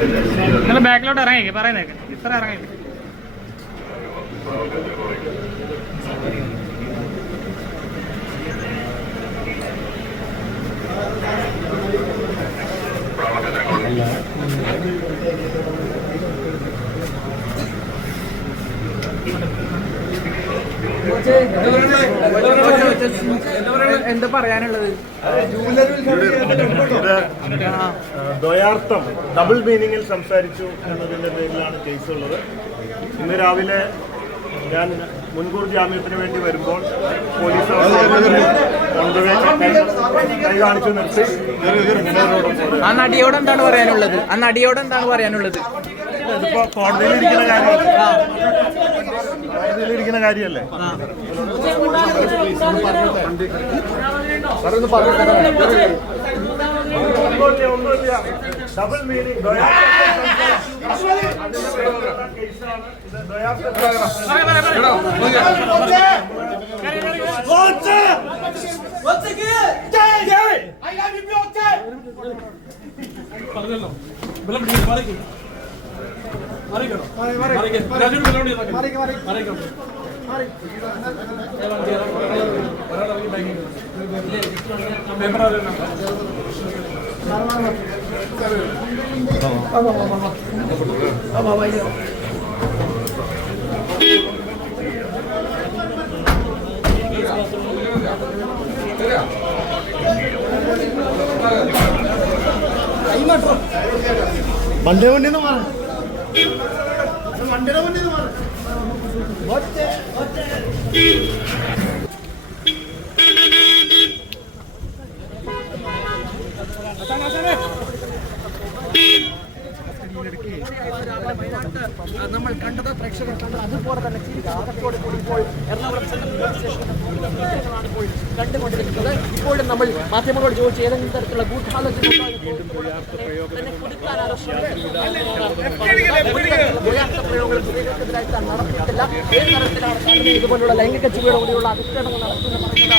നിങ്ങൾ ബാക്കിലോട്ട് ഇറങ്ങിക്കേ പറയുന്നേക്ക് ഇത്ര ഇറങ്ങിക്കേ എന്താ പറയാനുള്ളത്? ദ്വയാർത്ഥം ഡബിൾ മീനിങ്ങിൽ സംസാരിച്ചു എന്നതിന്റെ പേരിലാണ് കേസ് ഉള്ളത്. ഇന്ന് രാവിലെ ഞാൻ മുൻകൂർ ജാമ്യത്തിന് വേണ്ടി വരുമ്പോൾ പോലീസ് കൊണ്ടുപോയി കൈ- കൈ കാണിച്ചു നിർത്തി. ആ നടിയോട് എന്താണ് പറയാനുള്ളത്? ആ നടിയോട് എന്താണ് പറയാനുള്ളത്? ഇതിപ്പോ കോടതിയിൽ ഇരിക്കുന്ന കാര്യമല്ലേ കോടതിയിൽ ഇരിക്കുന്ന കാര്യമല്ലേ ഡബിൾ മീനിങ് കേസാണ് ദ്വയാർത്ഥം വണ്ടി മുന്നിൽ നിന്ന് നമ്മൾ കണ്ടത് പ്രേക്ഷകർ കണ്ടത് അതുപോലെ തന്നെ കാസർഗോഡ് കൂടി പോയി എറണാകുളം ഇപ്പോൾ കണ്ടുകൊണ്ടിരിക്കുന്നത് ഇപ്പോഴും നമ്മൾ മാധ്യമങ്ങളോട് ചോദിച്ച ഏതെങ്കിലും തരത്തിലുള്ള ഗൂഢാലോചന ഏത് തരത്തിലാണ് ഇതുപോലുള്ള ലൈംഗിക ചുവയോടുകൂടിയുള്ള അതിക്രമങ്ങൾ നടത്തുന്നത്